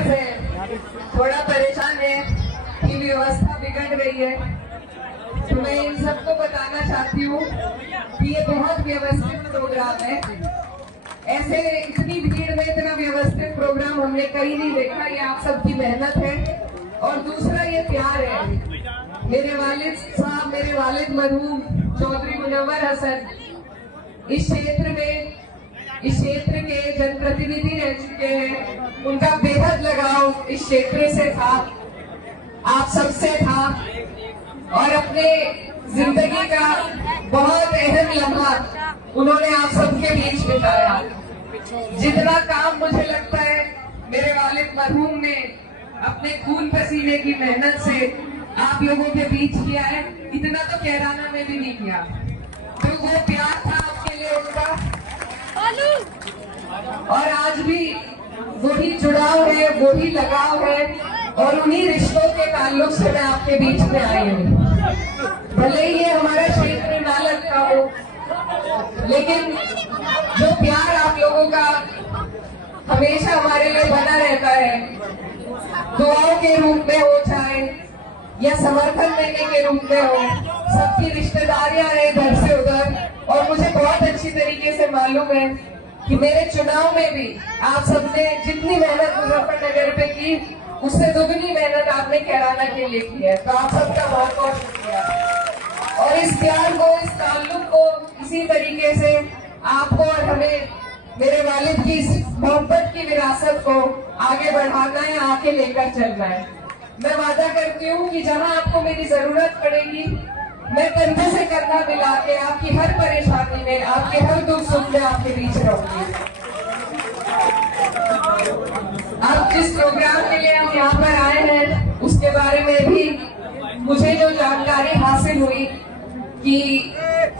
समय से थोड़ा परेशान है कि व्यवस्था बिगड़ रही है। तो मैं इन सबको बताना चाहती हूँ कि ये बहुत व्यवस्थित प्रोग्राम है। ऐसे इतनी भीड़ में इतना व्यवस्थित प्रोग्राम हमने कहीं नहीं देखा। ये आप सबकी मेहनत है और दूसरा ये प्यार है। मेरे वालिद साहब, मेरे वालिद मरहूम चौधरी मुनव्वर हसन इस क्षेत्र के जनप्रतिनिधि रह चुके हैं। उनका बेहद लगाव इस क्षेत्र से था, आप सबसे था और अपने जिंदगी का बहुत अहम लम्हा उन्होंने आप सबके बीच बिताया। जितना काम मुझे लगता है मेरे वालिद मरहूम ने अपने खून पसीने की मेहनत से आप लोगों के बीच किया है, इतना तो कैराना में भी नहीं किया। तो वो प्यार था आपके लिए उनका, और आज भी वही जुड़ाव है, वही लगाव है और उन्हीं रिश्तों के ताल्लुक से मैं आपके बीच में आई हूँ। भले ही ये हमारा क्षेत्र ना लगता हो, लेकिन जो प्यार आप लोगों का हमेशा हमारे लिए बना रहता है, दुआओं के रूप में हो चाहे या समर्थन देने के रूप में हो, सबकी रिश्तेदारियां हैं इधर से उधर। और मुझे बहुत अच्छी तरीके से मालूम है कि मेरे चुनाव में भी आप सबने जितनी मेहनत मुजफ्फरनगर पे की, उससे दुगनी मेहनत आपने कैराना के लिए की है। तो आप सबका बहुत बहुत शुक्रिया। और इस प्यार को, इस ताल्लुक को इसी तरीके से आपको और हमें मेरे वालिद की इस मोहब्बत की विरासत को आगे बढ़ाना है, आगे लेकर चलना है। मैं वादा करती हूँ कि जहाँ आपको मेरी जरूरत पड़ेगी, मैं कंधे से कंधा मिला के आपकी हर परेशानी में, आपके हर दुख सुख में आपके बीच रहूंगी। आप जिस प्रोग्राम के लिए हम यहाँ पर आए हैं, उसके बारे में भी मुझे जो जानकारी हासिल हुई कि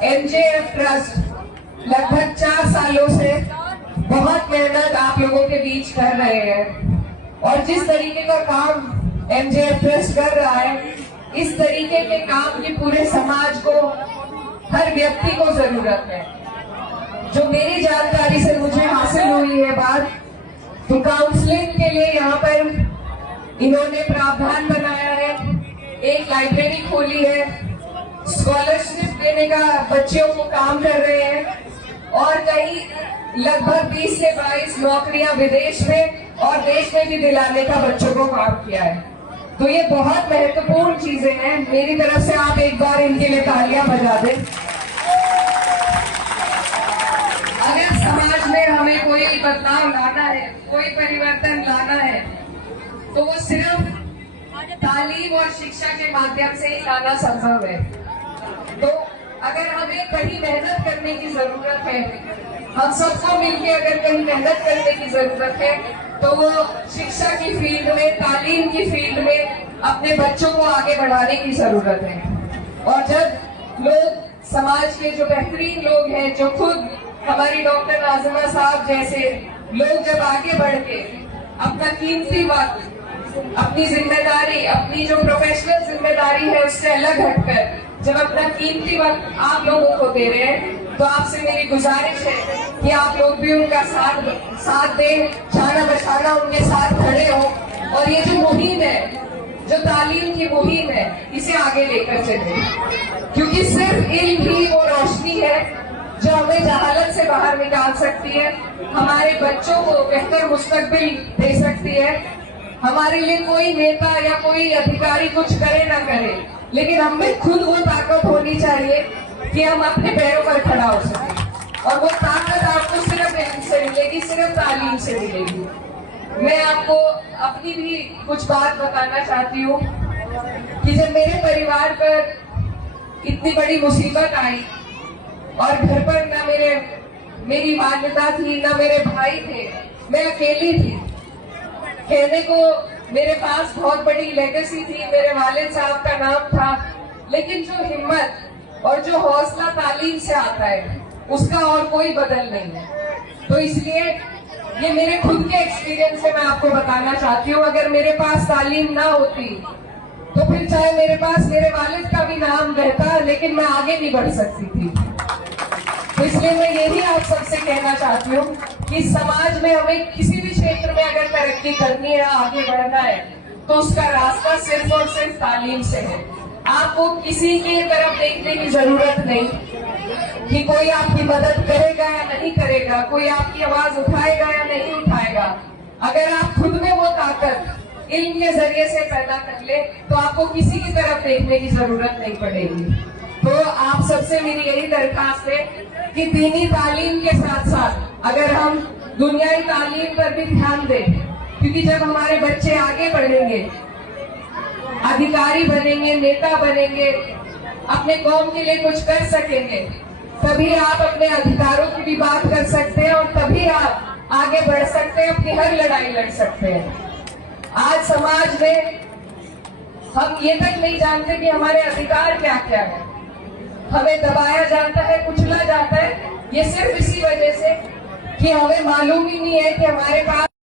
एमजेएफ ट्रस्ट लगभग 4 सालों से बहुत मेहनत आप लोगों के बीच कर रहे हैं और जिस तरीके का काम एमजेएफ ट्रस्ट कर रहा है, इस तरीके के काम की पूरे समाज को, हर व्यक्ति को जरूरत है। जो मेरी जानकारी से मुझे हासिल हुई है बात, तो काउंसलिंग के लिए यहाँ पर इन्होंने प्रावधान बनाया है, एक लाइब्रेरी खोली है, स्कॉलरशिप देने का बच्चों को काम कर रहे हैं और कई लगभग 20 से 22 नौकरियां विदेश में और देश में भी दिलाने का बच्चों को काम किया है। तो ये बहुत महत्वपूर्ण चीजें हैं। मेरी तरफ से आप एक बार इनके लिए तालियां बजा दें। अगर समाज में हमें कोई बदलाव लाना है, कोई परिवर्तन लाना है, तो वो सिर्फ तालीम और शिक्षा के माध्यम से ही लाना संभव है। तो अगर हमें कहीं मेहनत करने की जरूरत है, हम सबको मिलकर अगर कहीं मेहनत करने की जरूरत है, तो वो शिक्षा की फील्ड में, तालीम की फील्ड में अपने बच्चों को आगे बढ़ाने की जरूरत है। और जब लोग, समाज के जो बेहतरीन लोग हैं, जो खुद हमारी डॉक्टर नाज़िमा साहब जैसे लोग जब आगे बढ़ के अपना कीमती वक्त, अपनी जिम्मेदारी, अपनी जो प्रोफेशनल जिम्मेदारी है उससे अलग हटकर जब अपना कीमती वक्त आप लोगों को दे रहे हैं, तो आपसे मेरी गुजारिश है कि आप लोग भी उनका साथ दें, जाना बचाना उनके साथ खड़े हो और ये जो मुहिम है, जो तालीम की मुहिम है, इसे आगे लेकर चलें। क्योंकि सिर्फ इल्म ही वो रोशनी है जो हमें जहालत से बाहर निकाल सकती है, हमारे बच्चों को बेहतर मुस्तकबिल दे सकती है। हमारे लिए कोई नेता या कोई अधिकारी कुछ करे ना करे, लेकिन हमें खुद वो ताकत होनी चाहिए कि हम अपने पैरों पर खड़ा हो सकें। और वो ताकत आपको सिर्फ इल्म से मिलेगी, सिर्फ तालीम से मिलेगी। मैं आपको अपनी भी कुछ बात बताना चाहती हूँ कि जब मेरे परिवार पर इतनी बड़ी मुसीबत आई और घर पर ना मेरी वालिदा थी, ना मेरे भाई थे, मैं अकेली थी। कहने को मेरे पास बहुत बड़ी लेगेसी थी, मेरे वालिद साहब का नाम था, लेकिन जो हिम्मत और जो हौसला तालीम से आता है, उसका और कोई बदल नहीं है। तो इसलिए ये मेरे खुद के एक्सपीरियंस से मैं आपको बताना चाहती हूँ, अगर मेरे पास तालीम ना होती तो फिर चाहे मेरे पास मेरे वालिद का भी नाम रहता, लेकिन मैं आगे नहीं बढ़ सकती थी। तो इसलिए मैं यही आप सबसे कहना चाहती हूँ कि समाज में हमें किसी भी क्षेत्र में अगर तरक्की करनी है, आगे बढ़ना है, तो उसका रास्ता सिर्फ और सिर्फ तालीम से है। आपको किसी की तरफ देखने की जरूरत नहीं कि कोई आपकी मदद करेगा या नहीं करेगा, कोई आपकी आवाज उठाएगा या नहीं उठाएगा। अगर आप खुद में वो ताकत इल्म के जरिए से पैदा कर ले तो आपको किसी की तरफ देखने की जरूरत नहीं पड़ेगी। तो आप सबसे मेरी यही दरखास्त है कि दीनी तालीम के साथ साथ अगर हम दुनियाई तालीम पर भी ध्यान दें, क्योंकि जब हमारे बच्चे आगे बढ़ेंगे, अधिकारी बनेंगे, नेता बनेंगे, अपने कौम के लिए कुछ कर सकेंगे, तभी आप अपने अधिकारों की भी बात कर सकते हैं और तभी आप आगे बढ़ सकते हैं, अपनी हर लड़ाई लड़ सकते हैं। आज समाज में हम ये तक नहीं जानते कि हमारे अधिकार क्या क्या है, हमें दबाया जाता है, कुचला जाता है, ये सिर्फ इसी वजह से कि हमें मालूम ही नहीं है कि हमारे पास